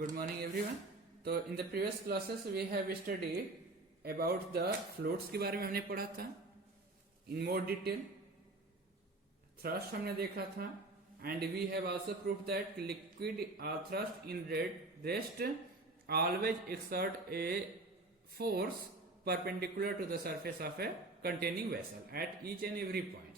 Good morning everyone. तो in the previous classes we have studied about the fluids के बारे में हमने पढ़ा था in more detail. Thrust हमने देखा था and we have also proved that liquid or thrust in rest always exert a force perpendicular to the surface of a containing vessel at each and every point.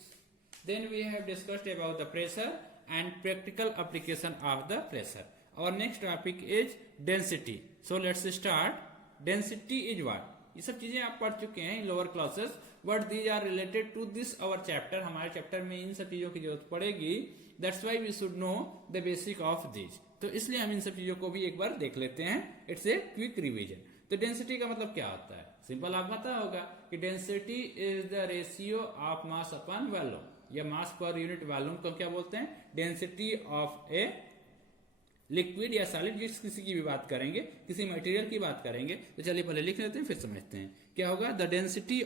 Then we have discussed about the pressure and practical application of the pressure. Our next topic is density. So let's start. Density is what? ये सब चीजें आप पढ़ चुके हैं in lower classes, but these are related to this our chapter. हमारे chapter में इन सब चीजों की जरूरत पड़ेगी. That's why we should know the basic of this. तो इसलिए हम इन सब चीजों को भी एक बार देख लेते हैं. It's a quick revision. तो डेंसिटी का मतलब क्या होता है? सिंपल आप पता होगा कि density is the ratio of mass upon volume, या मास पर यूनिट वॉल्यूम को क्या बोलते हैं? डेंसिटी ऑफ ए लिक्विड या सॉलिड. जिस किसी की भी बात करेंगे, किसी मटेरियल की बात करेंगे, तो चलिए पहले लिख लेते हैं फिर समझते हैं क्या होगा. The density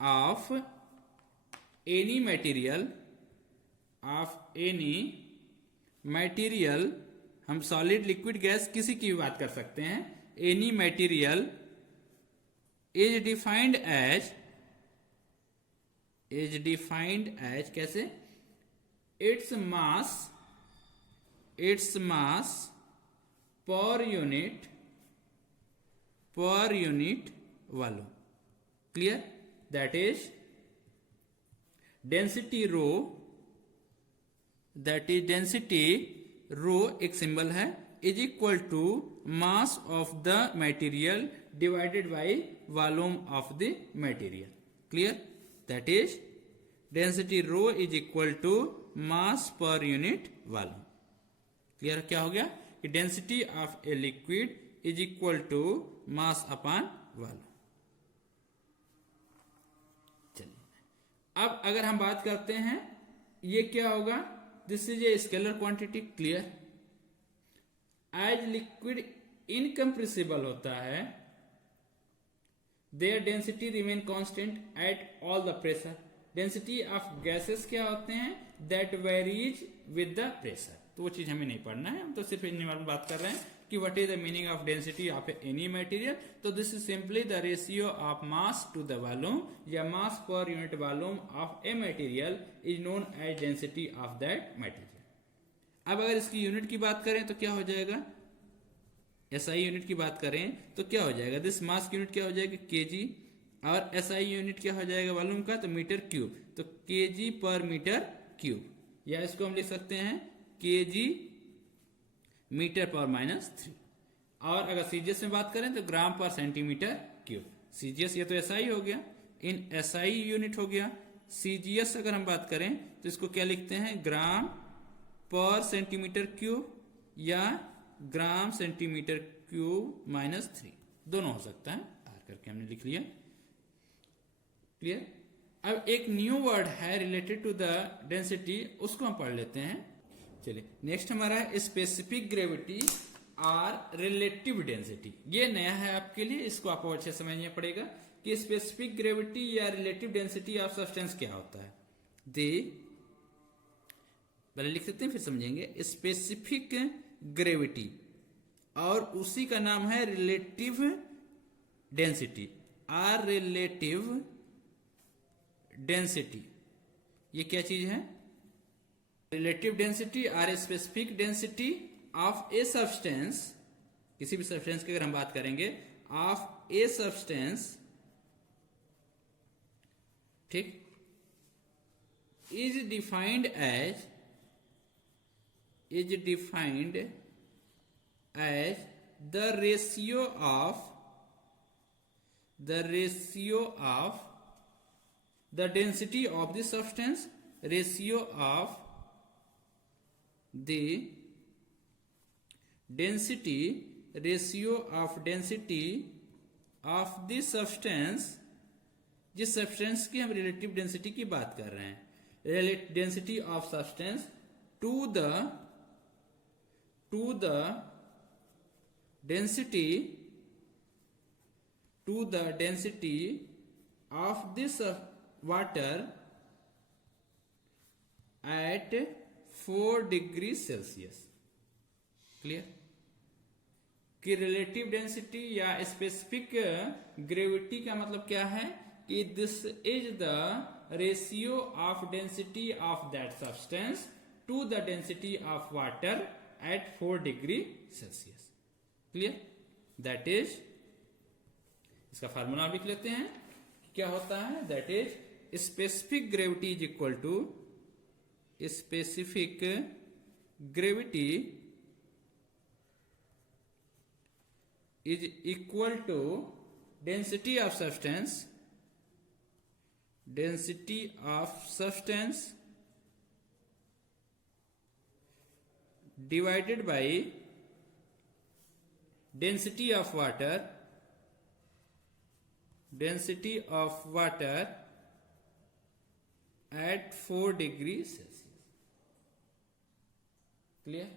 of any material, हम सॉलिड लिक्विड गैस किसी की भी बात कर सकते हैं. Any material is defined as कैसे? It's mass per unit volume. Clear? That is density rho. एक सिंबल है, is equal to mass of the material divided by volume of the material. Clear? That is density rho is equal to mass per unit volume. Clear? क्या हो गया कि density of a liquid is equal to mass upon volume. चलिए अब अगर हम बात करते हैं, ये क्या होगा? This is a scalar quantity. Clear? As liquid incompressible होता है, their density remain constant at all the pressure. Density of gases क्या होते हैं? That varies with the pressure. तो वो चीज हमें नहीं पढ़ना है, हम तो सिर्फ इन बारे में बात कर रहे हैं कि what is the meaning of density of any material. तो this is simply the ratio of mass to the volume, या mass per unit volume of a material is known as density of that material. अब अगर इसकी unit की बात करें तो क्या हो जाएगा? एसआई यूनिट की बात करें तो क्या हो जाएगा? दिस मास की यूनिट क्या हो जाएगा? केजी. और एसआई यूनिट क्या हो जाएगा वॉल्यूम का? तो मीटर क्यूब. तो केजी पर मीटर क्यूब, या इसको हम लिख सकते हैं केजी मीटर पर -3. और अगर सीजीएस में बात करें तो ग्राम पर सेंटीमीटर क्यूब. सीजीएस ये तो एसआई हो गया, इन एसआई यूनिट हो गया. सीजीएस अगर हम बात करें तो इसको क्या लिखते हैं? ग्राम पर सेंटीमीटर क्यूब या ग्राम सेंटीमीटर क्यूब -3, दोनों हो सकता है. आर करके हमने लिख लिया. क्लियर? अब एक न्यू वर्ड है रिलेटेड टू द डेंसिटी, उसको हम पढ़ लेते हैं. चलिए नेक्स्ट हमारा है स्पेसिफिक ग्रेविटी और रिलेटिव डेंसिटी. ये नया है आपके लिए, इसको आपको अच्छे समझना पड़ेगा कि स्पेसिफिक ग्रेविटी या रिलेटिव डेंसिटी ऑफ सब्सटेंस क्या होता है. पहले लिख सकते हैं फिर समझेंगे. स्पेसिफिक ग्रेविटी और उसी का नाम है रिलेटिव डेंसिटी और रिलेटिव डेंसिटी. ये क्या चीज है? रिलेटिव डेंसिटी और specific density of a substance. किसी भी सब्सटेंस की अगर हम बात करेंगे, ऑफ ए सब्सटेंस, ठीक, is defined as the ratio of the density of the substance, ratio of the density of the substance. जिस सब्सटेंस की हम रिलेटिव डेंसिटी की बात कर रहे हैं, density of substance to the density of this water at 4 degree Celsius. Clear? कि relative density या स्पेसिफिक ग्रेविटी का मतलब क्या है कि this is the ratio of density of that substance to the density of water at 4 degree Celsius. Clear? That is, इसका formula लिख लेते हैं, क्या होता है? That is specific gravity is equal to specific gravity is equal to density of substance divided by density of water at 4 degree Celsius. Clear?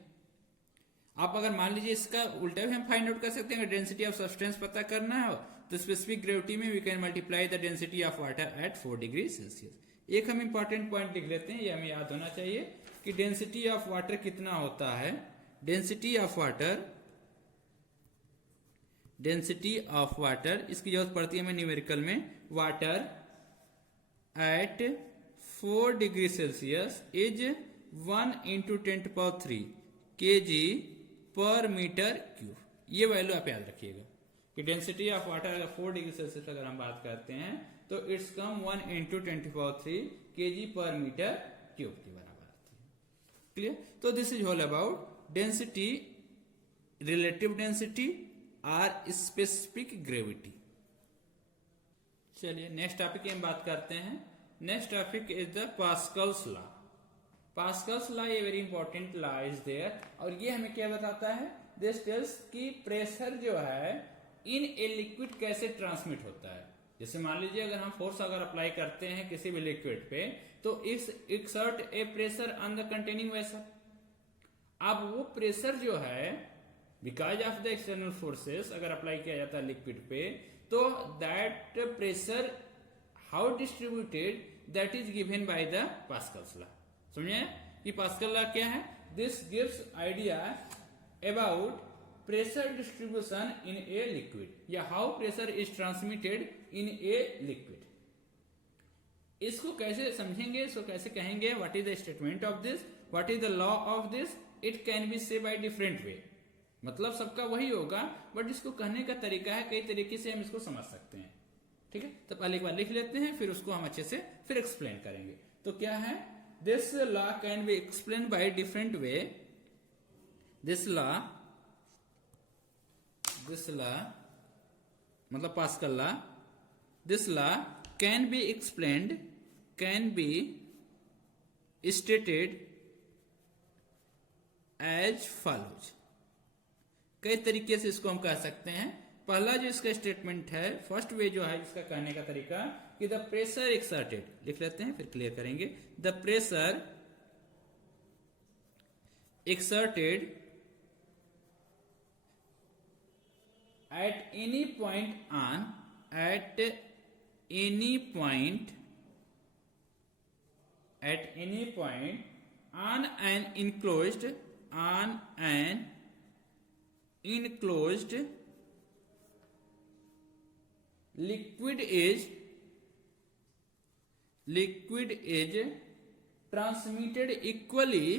आप अगर मान लीजिए इसका उल्टा भी हम फाइंड आउट कर सकते हैं, अगर डेंसिटी ऑफ सब्सटेंस पता करना हो तो स्पेसिफिक ग्रेविटी में we can multiply the density of water at 4 degree Celsius. एक हम इंपॉर्टेंट पॉइंट लिख लेते हैं, ये हमें याद होना चाहिए कि डेंसिटी ऑफ वाटर कितना होता है। डेंसिटी ऑफ वाटर इसकी जरूरत पड़ती है हमें न्यूमेरिकल में। Water at 4 degree Celsius is 1 × 10³ kg per metre cube. ये वैल्यू आप याद रखिएगा कि डेंसिटी ऑफ वाटर अगर 4 डिग्री सेल्सियस अगर हम बात करते हैं तो it's come 1 × 10³ kg per metre cube के बराबर आती है। क्लियर? तो this is all about density, relative density और स्पेसिफिक ग्रेविटी। चलिए नेक्स्ट टॉपिक की हम बात करते हैं। Next topic is the Pascal's law. Pascal's law ये very important law is there, और ये हमें क्या बताता है? दिस टेल्स कि प्रेशर जो है इन ए लिक्विड कैसे ट्रांसमिट होता है। जैसे मान लीजिए अगर हम फोर्स अगर अप्लाई करते हैं किसी भी लिक्विड पे तो इस exert a pressure on the containing vessel. अब वो प्रेशर जो है because of the external forces अगर अप्लाई किया जाता है लिक्विड पे तो that pressure how distributed that is given by the Pascal's law. समझे कि पास्कल लॉ क्या है? This gives idea about pressure distribution in a liquid या how pressure is transmitted in a liquid. इसको कैसे समझेंगे, इसको कैसे कहेंगे? What is the statement of this, what is the law of this? It can be से by different way. मतलब सबका वही होगा बट इसको कहने का तरीका है, कई तरीके से हम इसको समझ सकते हैं। ठीक है, तो पहले एक बार लिख लेते हैं फिर उसको हम अच्छे से फिर एक्सप्लेन करेंगे। तो क्या है? This law can be explained by different way. This law मतलब pascal law, this law can be explained, can be stated as follows. कई तरीके से इसको हम कह सकते हैं। पहला जो इसका स्टेटमेंट है, फर्स्ट वे जो है इसका कहने का तरीका कि द प्रेशर एक्सर्टेड, लिख लेते हैं फिर क्लियर करेंगे। The pressure exerted at any point on an enclosed liquid is transmitted equally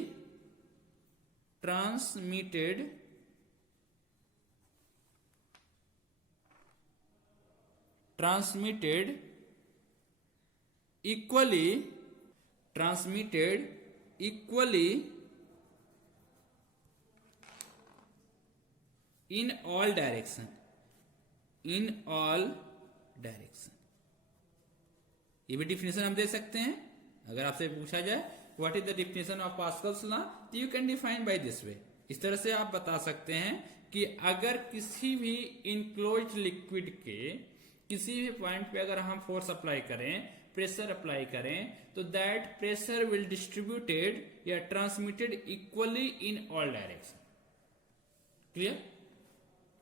in all direction। ये भी डिफिनेशन हम दे सकते हैं। अगर आपसे पूछा जाए what is the definition of Pascal's law, तो you can define by this way. इस तरह से आप बता सकते हैं कि अगर किसी भी इनक्लोज्ड लिक्विड के किसी भी पॉइंट पे अगर हम फोर्स अप्लाई करें, प्रेशर अप्लाई करें, तो दैट प्रेशर विल डिस्ट्रीब्यूटेड या transmitted equally in all direction. Clear?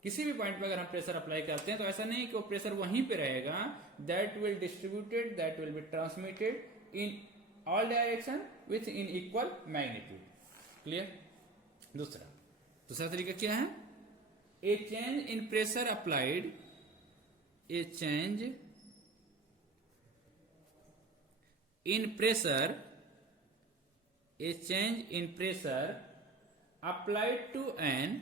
किसी भी पॉइंट पे अगर हम प्रेशर अप्लाई करते हैं तो ऐसा नहीं कि वो प्रेशर वहीं पे रहेगा, that will distributed, that will be transmitted in all direction with in equal magnitude. Clear? दूसरा तरीका क्या है? A change in pressure applied, a change in pressure, a change in pressure applied to an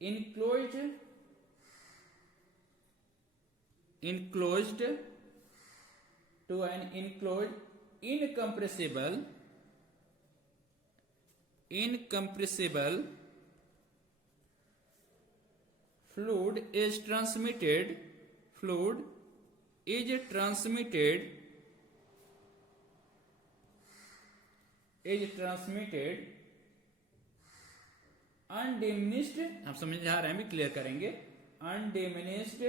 enclosed incompressible fluid is transmitted undiminished, हम समझा रहे हैं भी clear करेंगे, undiminished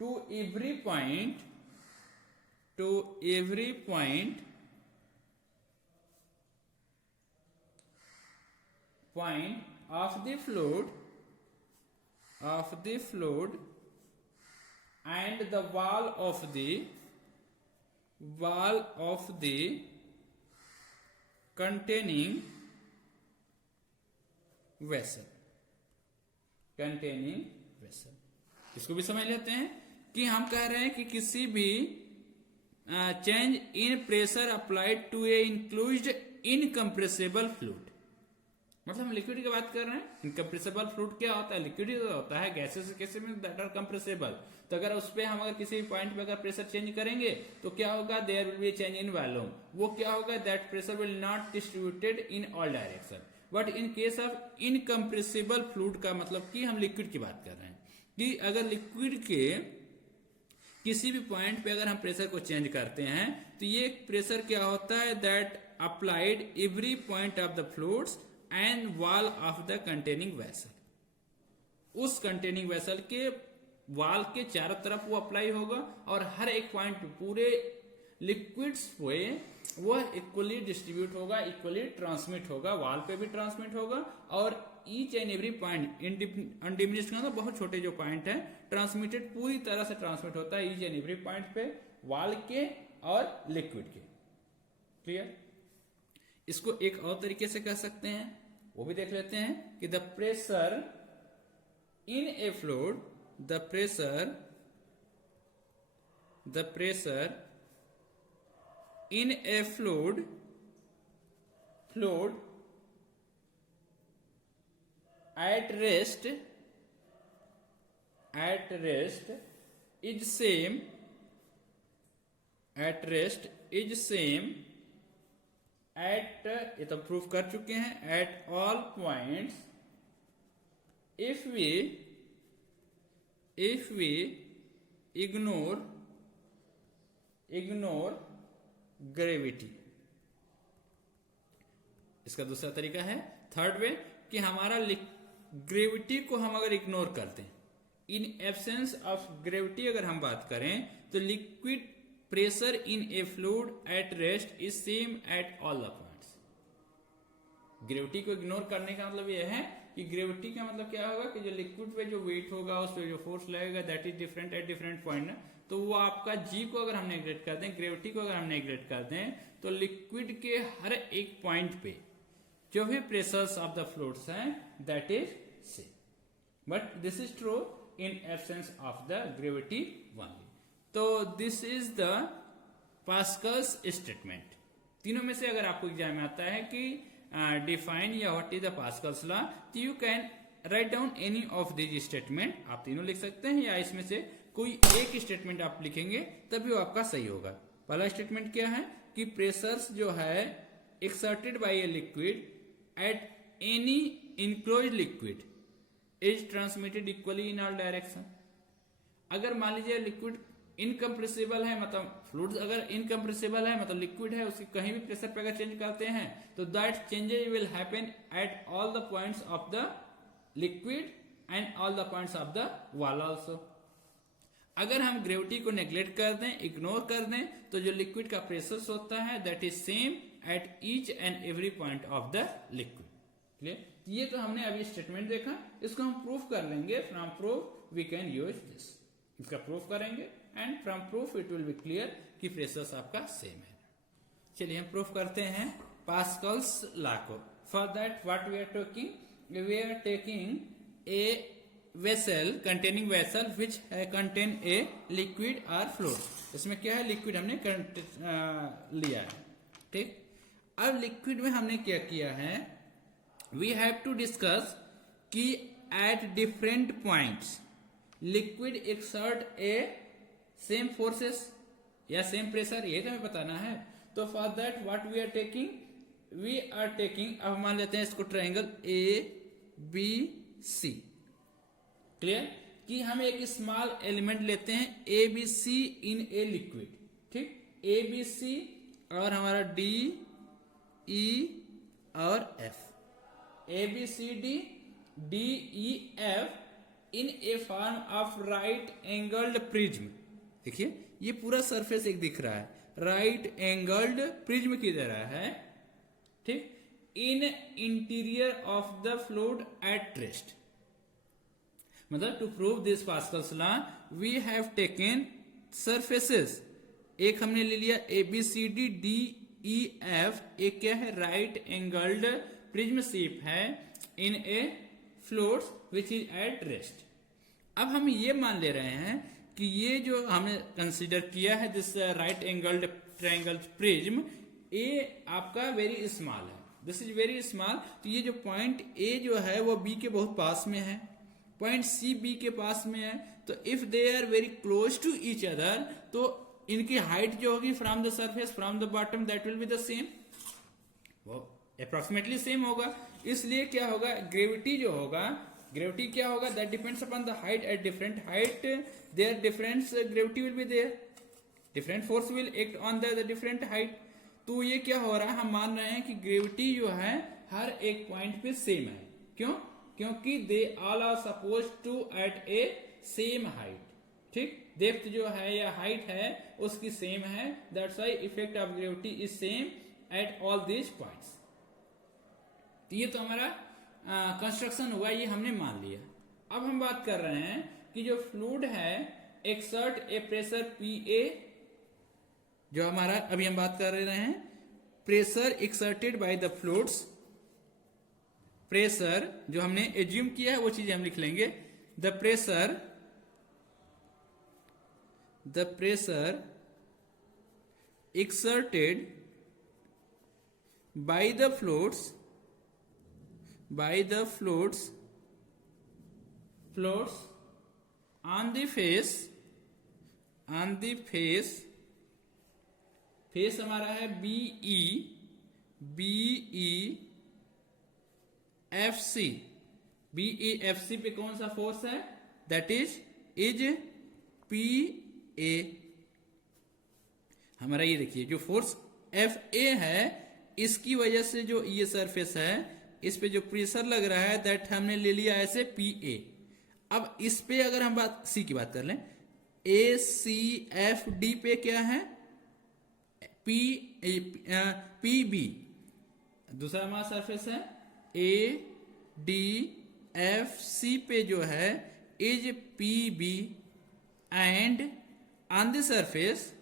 to every point of the fluid and the wall of the containing vessel. इसको भी समझ लेते हैं कि हम कह रहे हैं कि किसी भी change in pressure applied to a enclosed incompressible fluid, मतलब हम लिक्विड की बात कर रहे हैं. इनकम्प्रेसिबल फ्लूइड क्या होता है? लिक्विड होता है. गैसेस कैसे में दैट आर कंप्रेसिबल. तो अगर उस पर हम अगर किसी भी पॉइंट पे अगर प्रेशर चेंज करेंगे तो क्या होगा? There will be change in volume. वो क्या होगा? That pressure will not distributed in all direction. But in case of incompressible fluid का मतलब कि हम लिक्विड की बात कर रहे हैं कि अगर लिक्विड के किसी भी पॉइंट पे अगर हम प्रेशर को चेंज करते हैं तो ये प्रेशर क्या होता है? That applied every point of the fluids and wall of the containing vessel. उस कंटेनिंग वेसल के वॉल के चारों तरफ वो अप्लाई होगा और हर एक पॉइंट पूरे लिक्विड्स पे वह इक्वली डिस्ट्रीब्यूट होगा, इक्वली ट्रांसमिट होगा. वॉल पे भी ट्रांसमिट होगा और each and every point undiminished का बहुत छोटे जो पॉइंट है ट्रांसमिटेड पूरी तरह से ट्रांसमिट होता है ईच एंड एवरी पॉइंट पे, वॉल के और लिक्विड के. क्लियर? इसको एक और तरीके से कह सकते हैं, वो भी देख लेते हैं कि the pressure in a fluid, the pressure in a fluid at rest is same at ये तो प्रूफ कर चुके हैं at all points if we ignore gravity. इसका दूसरा तरीका है, थर्ड वे, कि हमारा ग्रेविटी को हम अगर इग्नोर करते हैं, इन एब्सेंस ऑफ ग्रेविटी अगर हम बात करें तो liquid pressure in a fluid at rest is same at all the points. Gravity को इग्नोर करने का मतलब यह है कि ग्रेविटी का मतलब क्या होगा कि जो लिक्विड पे जो वेट होगा उस पर जो फोर्स लगेगा that is different at different point. तो वो आपका जी को अगर हम नेग्लेक्ट कर दें, ग्रेविटी को अगर हम नेग्लेक्ट कर दें, तो लिक्विड के हर एक पॉइंट पे जो भी प्रेशर्स ऑफ द फ्लूइड्स हैं that is same. But this is true in absence of the gravity only. तो this is the Pascal's statement. तीनों में से अगर आपको एग्जाम में आता है कि डिफाइन या what is the Pascal's law, तो you can write down any of this statement. आप तीनों लिख सकते हैं या इसमें से कोई एक स्टेटमेंट आप लिखेंगे तभी वो आपका सही होगा. पहला स्टेटमेंट क्या है कि प्रेशर्स जो है exerted by a liquid at any enclosed liquid is transmitted equally in all direction. अगर मान लीजिए लिक्विड इनकम्प्रेसिबल है, मतलब फ्लूइड अगर इनकम्प्रेसिबल है मतलब लिक्विड है, उसकी कहीं भी प्रेशर पे अगर चेंज करते हैं तो that changes will happen at all the points of the liquid and all the points of the wall also. अगर हम ग्रेविटी को नेग्लेक्ट कर दें, इग्नोर कर दें, तो जो लिक्विड का प्रेशर होता है that is same at each and every point of the liquid. Clear? ये तो हमने अभी स्टेटमेंट देखा, इसको हम प्रूफ कर लेंगे from proof we can use this. इसका प्रूफ करेंगे and from proof it will be clear कि प्रेशर्स आपका सेम है। चलिए हम प्रूफ करते हैं पास्कल्स लॉ को। For that what we are taking a vessel containing vessel which contain a liquid और फ्लूइड। इसमें क्या है, लिक्विड हमने लिया है, ठीक। अब लिक्विड में हमने क्या किया है, वी हैव टू डिस्कस कि at different points liquid exert a same forces या सेम प्रेशर, ये तो हमें बताना है। तो for that what we are taking, अब मान लेते हैं इसको ट्राइंगल ABC, क्लियर, कि हम एक स्मॉल एलिमेंट लेते हैं ABC इन ए लिक्विड, ठीक। ABC और हमारा DE और F, ABCD DEF in A form of right angled prism. देखिए ये पूरा सरफेस एक दिख रहा है, राइट एंगल्ड प्रिज्म की तरह है, ठीक, in interior of the fluid at rest. मतलब to prove this Pascal's law we have taken surfaces, एक हमने ले लिया ABCDDEF, एक क्या है, राइट एंगल्ड प्रिज्म शेप है in a fluid which is at rest. अब हम ये मान ले रहे हैं कि ये जो हमने कंसीडर किया है this right angled triangle prism, ये आपका वेरी स्मॉल है, दिस इज वेरी स्मॉल। तो ये जो पॉइंट ए जो है वो बी के बहुत पास में है, पॉइंट सी बी के पास में है। तो if they are very close to each other, तो इनकी हाइट जो होगी from the surface from the bottom that will be the same, वो अप्रोक्सीमेटली सेम होगा। इसलिए क्या होगा, ग्रेविटी जो होगा, ग्रेविटी क्या होगा, that depends upon the height. At different height there different gravity will be there, different force will act on the different height. तो ये क्या हो रहा है, हम मान रहे हैं कि ग्रेविटी जो है हर एक पॉइंट पे सेम है। क्यों, क्योंकि they all are suppose to at a same height, ठीक, डेप्थ जो है या हाइट है उसकी सेम है, that's why effect of gravity is same at all these points. तो ये तो हमारा कंस्ट्रक्शन हुआ, ये हमने मान लिया। अब हम बात कर रहे हैं कि जो फ्लूइड है एक्सर्ट ए प्रेशर PA, जो हमारा अभी हम बात कर रहे हैं pressure exerted by the fluids, pressure जो हमने एज्यूम किया है वो चीज हम लिख लेंगे, the pressure exerted by the fluids on the face हमारा है BEFC पे कौन सा फोर्स है, दैट इज PA। हमारा ये देखिए जो फोर्स FA है, इसकी वजह से जो ये सरफेस है इस पे जो प्रेशर लग रहा है दैट हमने ले लिया ऐसे PA। अब इस पे अगर हम सी की बात कर लें, ACFD पे क्या है, PB, दूसरा हमारा सरफेस है ADFC पे जो है is PB, and on the surface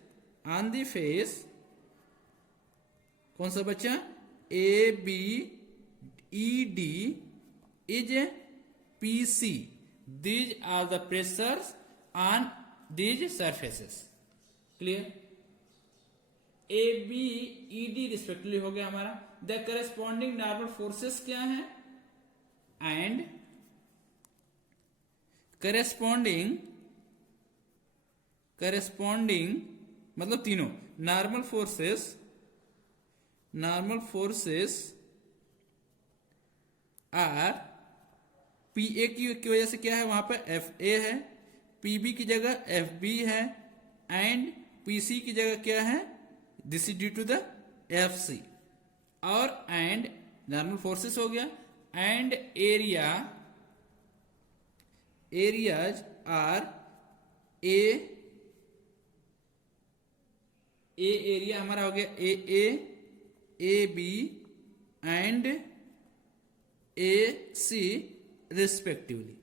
on the face कौन सा बच्चा, ABED is PC। These are the pressures on these surfaces, clear। ABED respectively हो गया हमारा। द करस्पॉन्डिंग नॉर्मल फोर्सेस क्या है, एंड करस्पॉन्डिंग मतलब तीनों नॉर्मल फोर्सेस आर PA की वजह से क्या है, वहां पर FA है, PB की जगह FB है, एंड PC की जगह क्या है, this is due to the FC। और एंड नॉर्मल फोर्सेस हो गया, and areas are a area हमारा हो गया AB एंड AC रिस्पेक्टिवली।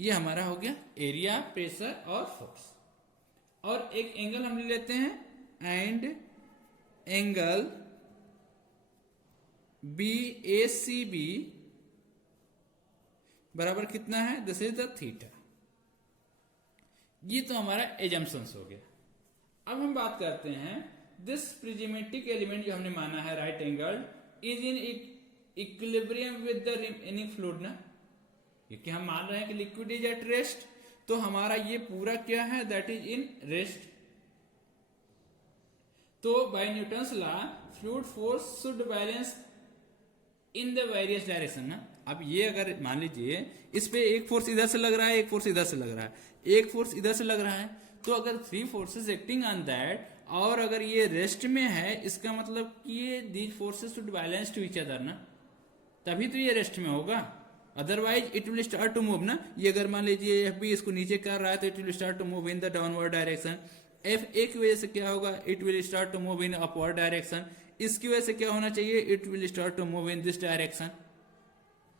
ये हमारा हो गया एरिया, प्रेशर और फोर्स। और एक एंगल हम ले लेते हैं, एंड एंगल BACB बराबर कितना है, दिस इज द थीटा। ये तो हमारा एजम्पशंस हो गया। अब हम बात करते हैं, दिस प्रिज्मेटिक एलिमेंट जो हमने माना है right angle is in equilibrium with the remaining fluid ना, क्योंकि हम मान रहे हैं कि लिक्विड इज एट रेस्ट, तो हमारा ये पूरा क्या है, दैट इज इन रेस्ट। तो by Newton's law fluid force should balance in the various direction ना। अब ये अगर मान लीजिए इस पे एक फोर्स इधर से लग रहा है, एक फोर्स इधर से लग रहा है, एक फोर्स इधर से लग रहा है, तो अगर 3 फोर्सेस एक्टिंग ऑन दैट, और अगर ये रेस्ट में है, इसका मतलब कि ये these forces should balance to each other ना, तभी तो ये रेस्ट में होगा, otherwise it will start to move ना। ये अगर मान लीजिए एफ बी इसको नीचे कर रहा है तो it will start to move in the downward direction. F A की वजह से क्या होगा, it will start to move in upward direction. इसकी वजह से क्या होना चाहिए, it will start to move in this direction.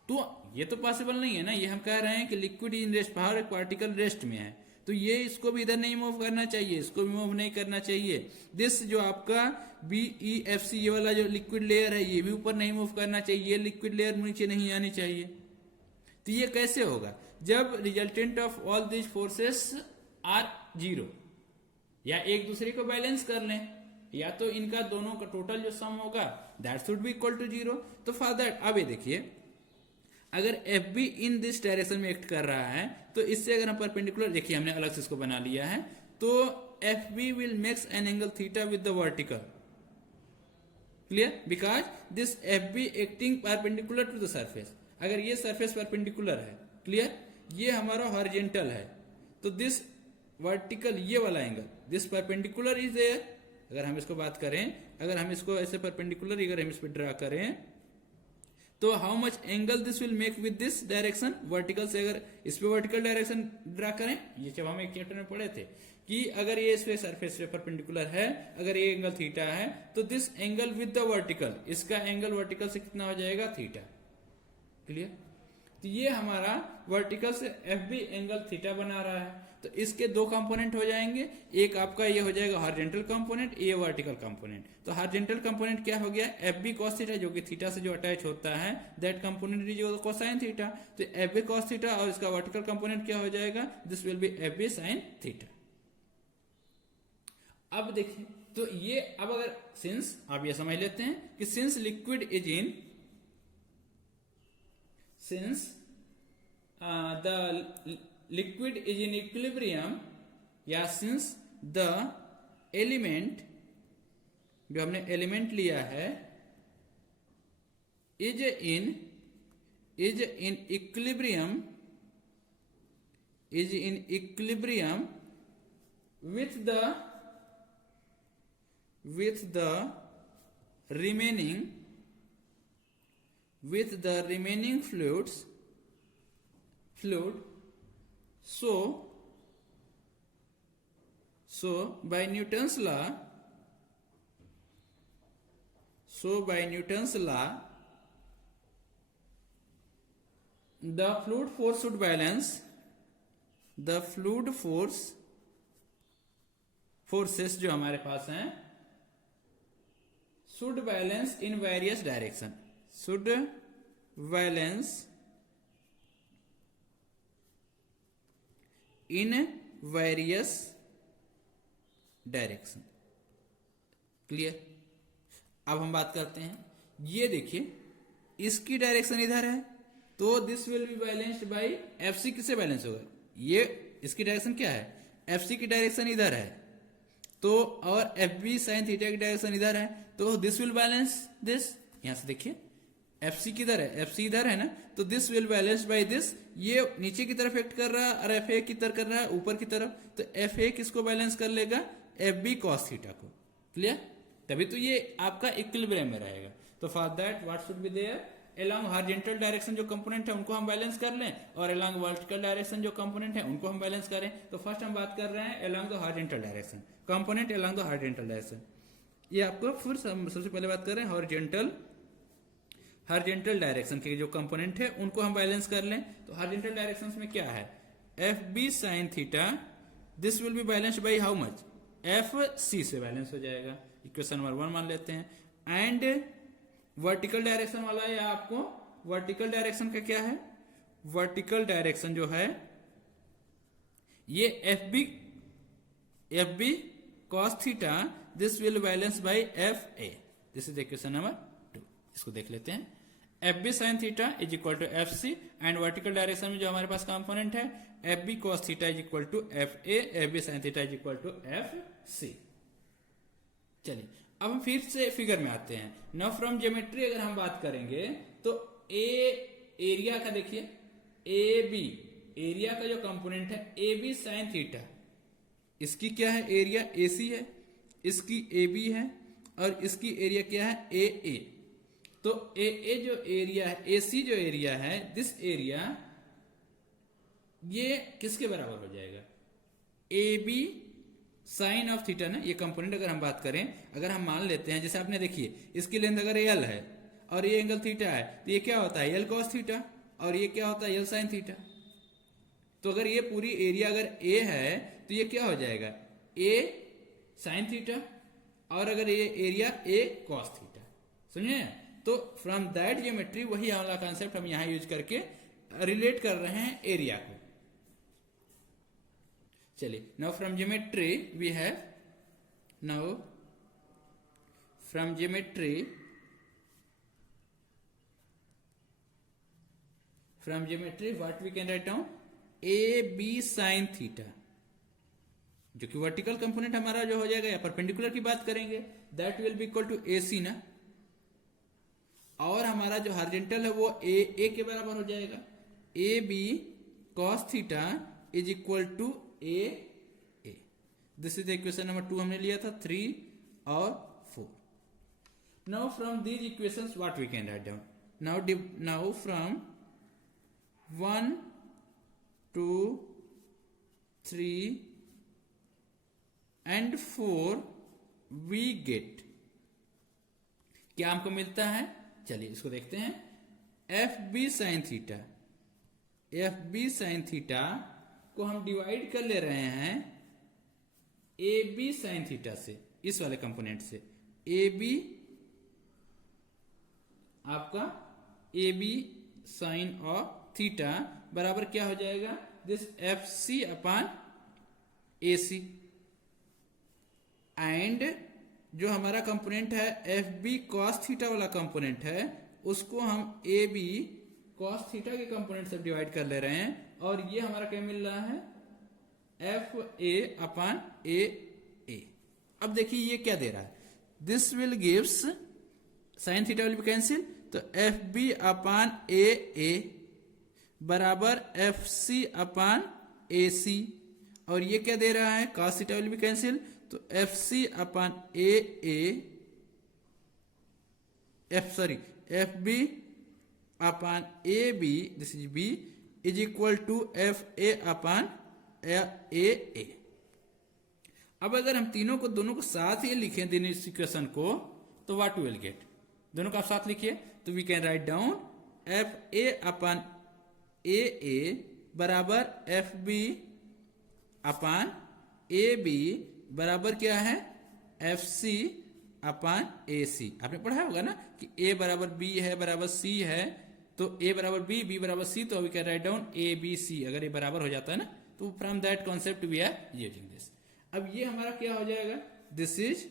तो ये तो पॉसिबल नहीं है ना। ये हम कह रहे हैं कि लिक्विड इन रेस्ट, बाहर एक पार्टिकल रेस्ट में है, तो ये इसको भी इधर नहीं मूव करना चाहिए, इसको भी मूव नहीं करना चाहिए। दिस जो आपका BEFC ये वाला जो लिक्विड लेयर है, ये भी ऊपर नहीं मूव करना चाहिए, ये लिक्विड लेयर नीचे नहीं आनी चाहिए। तो ये कैसे होगा, जब resultant of all this forces are 0, या एक दूसरे को बैलेंस कर लें, या तो इनका दोनों का टोटल जो सम होगा that should be equal to 0। तो फॉर दैट अब ये देखिए, अगर F B in this direction में एक्ट कर रहा है, तो इससे अगर हम परपेंडिकुलर, देखिए हमने अलग से इसको बना लिया है, तो F B will makes an angle theta with the vertical, clear, because this F B acting perpendicular to the surface. अगर ये सरफेस परपेंडिकुलर है, क्लियर, ये हमारा हॉरिजॉन्टल है, तो दिस वर्टिकल ये वाला angle, this perpendicular is there. अगर हम इसको बात करें, अगर हम इसको ऐसे परपेंडिकुलर अगर हम इस पर ड्रा करें, तो how much angle this will make with this direction, vertical से अगर इस पे वर्टिकल डायरेक्शन ड्रा करें, ये जब हम एक चैप्टर में पढ़े थे कि अगर ये इस पे सरफेस पे परपेंडिकुलर है, अगर ये एंगल थीटा है, तो this angle with the vertical, इसका एंगल वर्टिकल से कितना हो जाएगा, थीटा, क्लियर। तो ये हमारा वर्टिकल से एफ बी एंगल थीटा बना रहा है। तो इसके दो कंपोनेंट हो जाएंगे, एक आपका ये हो जाएगा हॉरिजॉन्टल कंपोनेंट, ये वर्टिकल कंपोनेंट। तो हॉरिजॉन्टल कंपोनेंट क्या हो गया, एफ बी कॉस थीटा, जो कि थीटा से जो अटैच होता है, that component is cosine theta. तो एफ बी कॉस थीटा, और इसका वर्टिकल कंपोनेंट क्या हो जाएगा, this will be F B sine theta. अब देखिए, तो ये अब अगर सिंस आप ये समझ लेते हैं कि since liquid is in, since the liquid is in equilibrium, या since the element, जो हमने एलिमेंट लिया है, is in equilibrium, is in equilibrium with the remaining fluid, so by Newton's law, the fluid force should balance, the fluid forces जो हमारे पास हैं should balance in various direction, should balance in various direction, clear. अब हम बात करते हैं, ये देखिए इसकी डायरेक्शन इधर है, तो this will be balanced by F C. किससे बैलेंस होगा, ये इसकी डायरेक्शन क्या है, एफ सी की डायरेक्शन इधर है, तो और एफ बी साइन थीटा की डायरेक्शन इधर है, तो दिस विल बैलेंस दिस। यहां से देखिए एफ सी किधर है, एफ सी इधर है ना, तो this will balance by this. ये नीचे की तरफ एक्ट कर रहा है और एफ ए किधर कर रहा है, ऊपर की तरफ, तो एफ ए किसको बैलेंस कर लेगा, एफ बी कॉस थीटा को, क्लियर। तभी तो ये आपका इक्विलिब्रियम में रहेगा। तो for that what should be there, along horizontal direction जो कंपोनेंट है उनको हम बैलेंस कर लें, और अलोंग वर्टिकल डायरेक्शन जो कंपोनेंट है उनको हम बैलेंस करें। तो फर्स्ट हम बात कर रहे हैं along the horizontal direction, component along the horizontal direction. ये आपको फिर सबसे पहले बात कर रहे हैं हॉरिजॉन्टल डायरेक्शन के जो कंपोनेंट है उनको हम बैलेंस कर लें। तो हॉरिजॉन्टल डायरेक्शंस में क्या है, F B sine theta this will be balanced by how much, F C से बैलेंस हो जाएगा। इक्वेशन नंबर 1 मान लेते हैं। एंड वर्टिकल डायरेक्शन वाला है, आपको वर्टिकल डायरेक्शन का क्या है, वर्टिकल डायरेक्शन जो है ये F B cos theta this will balance by F A, this is equation number 2। इसको देख लेते हैं। F B sine theta is equal to F C and vertical direction में जो हमारे पास कंपोनेंट है F B cos theta is equal to F A, F B sine theta is equal to F C. चलिए अब हम फिर से फिगर में आते हैं। नाउ फ्रॉम ज्योमेट्री अगर हम बात करेंगे तो एरिया का देखिए, ए बी एरिया का जो कंपोनेंट है ए बी साइन थीटा, इसकी क्या है एरिया ए सी है, इसकी ए बी है और इसकी एरिया क्या है ए ए। तो ए जो एरिया है, ए सी जो एरिया है, दिस एरिया ये किसके बराबर हो जाएगा, A B sine of theta ना। ये कंपोनेंट अगर हम बात करें, अगर हम मान लेते हैं जैसे आपने देखिए इसकी लेंथ अगर एल है और ये एंगल थीटा है तो ये क्या होता है एल कॉस थीटा और ये क्या होता है एल साइन थीटा। तो अगर ये पूरी एरिया अगर ए है तो ये क्या हो जाएगा ए साइन थीटा और अगर ये एरिया ए कॉस थीटा, सुनिए। तो फ्रॉम दैट ज्योमेट्री वही वाला कॉन्सेप्ट हम यहां यूज करके रिलेट कर रहे हैं एरिया को। चलिए now from geometry we have, now from geometry what we can write down, A B sine theta जो कि वर्टिकल कंपोनेंट हमारा जो हो जाएगा, या परपेंडिकुलर की बात करेंगे that will be equal to A C ना, और हमारा जो हॉरिजॉन्टल है वो ए के बराबर हो जाएगा। A B cos theta is equal to A A, this is equation number 2 हमने लिया था, 3 और 4। Now from these equations what we can write down, now from 1 2 3 and 4 we get, क्या हमको मिलता है, चलिए इसको देखते हैं। F B sine theta, F B sine theta को हम डिवाइड कर ले रहे हैं ए बी साइन थीटा से, इस वाले कंपोनेंट से। ए बी आपका A B sine of theta बराबर क्या हो जाएगा, this F C upon A C. And जो हमारा कंपोनेंट है एफ बी कॉस थीटा वाला कंपोनेंट है, उसको हम ए बी कॉस थीटा के कंपोनेंट से डिवाइड कर ले रहे हैं और ये हमारा क्या मिल रहा है F A upon A A. अब देखिए ये क्या दे रहा है, this will gives sine theta will be cancel, तो F B upon A A बराबर एफ सी अपॉन ए सी, और ये क्या दे रहा है cos theta will be cancel, तो F C upon A A F B upon A B, this is B is equal to F A upon A A. अब अगर हम दोनों को साथ ही लिखें दिन इस इक्वेशन को, तो व्हाट विल गेट, दोनों को आप साथ लिखिए तो we can write down F A upon A A बराबर F B upon A B बराबर क्या है एफ सी अपॉन ए सी। आपने पढ़ा होगा ना कि ए बराबर बी है बराबर सी है, तो ए बराबर बी, बी बराबर सी, तो we can write down A B C. अगर ये बराबर हो जाता है ना, तो from that concept we are using this. अब ये हमारा क्या हो जाएगा, this is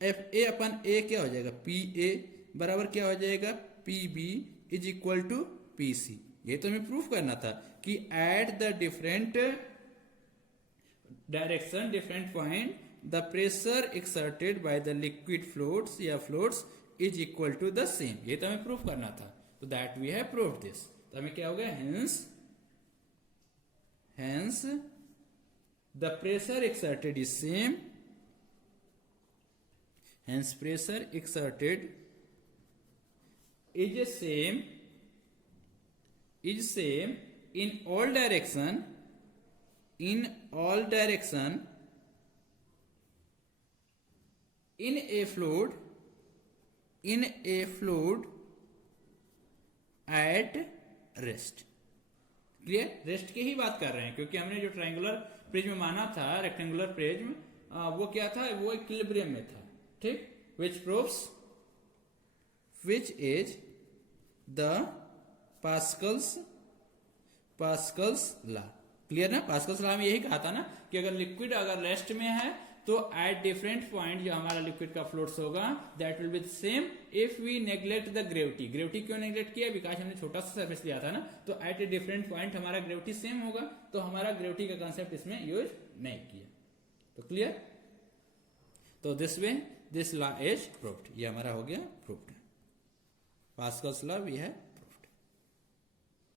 F A upon A क्या हो जाएगा पी ए बराबर क्या हो जाएगा P B is equal to P C. ये तो हमें प्रूफ करना था कि at the different direction different point the pressure exerted by the liquid fluids या fluids is equal to the same. ये तो हमें प्रूफ करना था, तो that we have proved this. तो हमें क्या हो गया, hence the pressure exerted is same, hence pressure exerted is same in all direction in a fluid at rest। Clear, rest की ही बात कर रहे हैं, क्योंकि हमने जो ट्रायंगुलर प्रिज्म माना था, रेक्टेंगुलर प्रिज्म, वो क्या था, वो इक्विलिब्रियम में था, ठीक, which proves which is the Pascal's law. Clear ना, पास्कल्स लॉ में यही कहा था ना कि अगर लिक्विड अगर रेस्ट में है तो एट डिफरेंट पॉइंट जो हमारा लिक्विड का फ्लोट्स होगा that will be same if we neglect the gravity. Gravity क्यों नेग्लेक्ट किया, बिकॉज हमने छोटा सा सरफेस लिया था ना, तो एट ए डिफरेंट पॉइंट हमारा ग्रेविटी सेम होगा, तो हमारा ग्रेविटी का कंसेप्ट इसमें यूज नहीं किया। तो क्लियर, तो this way this law is proved, ये हमारा हो गया proved, Pascal's law we have